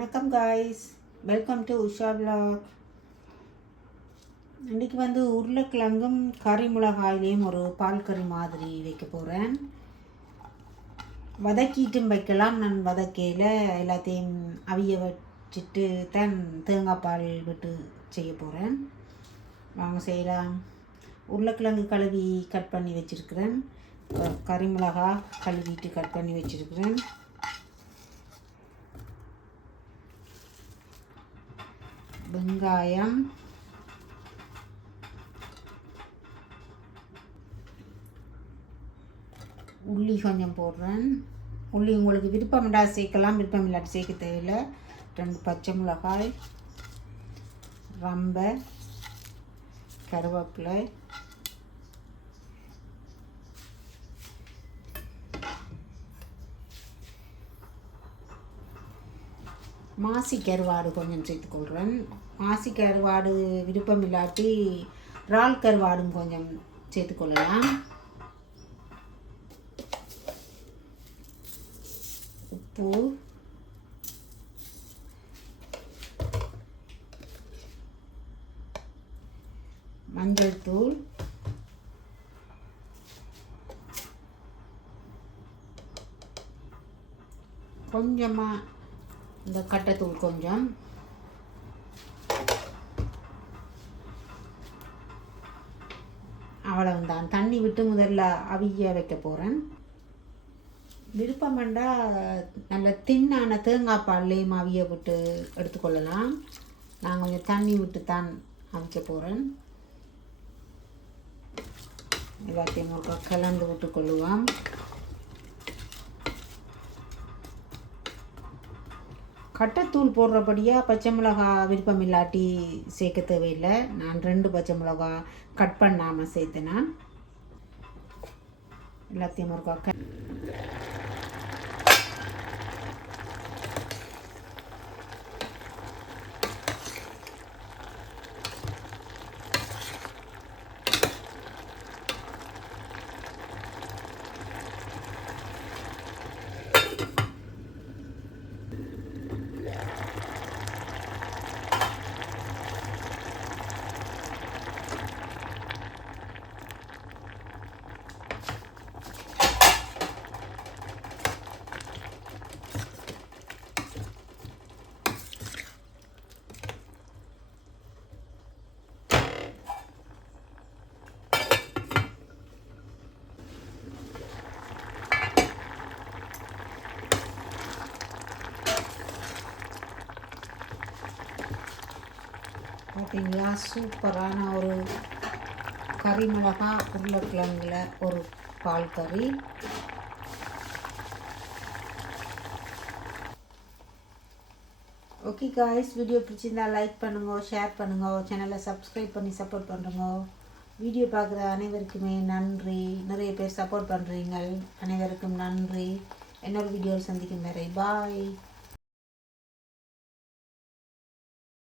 வணக்கம் guys, welcome to Usha vlog. இன்றைக்கி உருளைக்கிழங்கும் கறி மிளகாயிலையும் ஒரு பால் கறி மாதிரி வைக்க போகிறேன். வதக்கிட்டும் வைக்கலாம். நான் வதக்கையில் எல்லாத்தையும் அவிய வச்சுட்டு தான் தேங்காய் பால் விட்டு செய்ய போகிறேன். வாங்க செய்யலாம். உருளைக்கிழங்கு கழுவி கட் பண்ணி வச்சுருக்கிறேன். கறி மிளகாய் கழுவிட்டு கட் பண்ணி வச்சுருக்கிறேன். வெங்காயம், உள்ளி கொஞ்சம் போடுறேன். உள்ளி உங்களுக்கு விருப்பம் இல்லாத சேர்க்கலாம், விருப்பம் இல்லாட்டி சேர்க்க தேவையில்லை. 2 பச்சை மிளகாய், ரம்பை, கருவேப்பிலை, மாசி கருவாடு கொஞ்சம் சேர்த்துக்கொள்கிறேன். மாசி கருவாடு விருப்பம் இல்லாட்டி இறால் கருவாடும் கொஞ்சம் சேர்த்துக்கொள்ளலாம். உப்பு, மஞ்சள் தூள், கொஞ்சமாக இந்த கட்டைத்தூள் கொஞ்சம், அவ்வளவுதான். தண்ணி விட்டு முதல்ல அவிய வைக்க போகிறேன். விருப்பம் வேண்டால் நல்ல தின்னான தேங்காய் பால்லையும் அவிய விட்டு எடுத்துக்கொள்ளலாம். நான் கொஞ்சம் தண்ணி விட்டு தான் அவிக்க போகிறேன். எல்லாத்தையும் ஒரு கலந்து விட்டுக்கொள்ளுவோம். கட்டைத்தூள் போடுறபடியாக பச்சை மிளகாய் விருப்பம் இல்லாட்டி சேர்க்க தேவையில்லை. நான் 2 பச்சை மிளகாய் கட் பண்ணாமல் சேர்த்தேன். நான் எல்லாத்தையும் ஒரு பார்த்தீங்களா, சூப்பரான ஒரு கறி மிளகாய் உருளைக்கிழங்குல ஒரு பால் கறி. ஓகே காய்ஸ், வீடியோ பிடிச்சிருந்தா லைக் பண்ணுங்க, ஷேர் பண்ணுங்க, சேனலை சப்ஸ்கிரைப் பண்ணி சப்போர்ட் பண்ணுங்க. வீடியோ பார்க்குற அனைவருக்குமே நன்றி. நிறைய பேர் சப்போர்ட் பண்ணுறீங்க, அனைவருக்கும் நன்றி. இன்னொரு வீடியோவில் சந்திக்கும் வரை பாய்.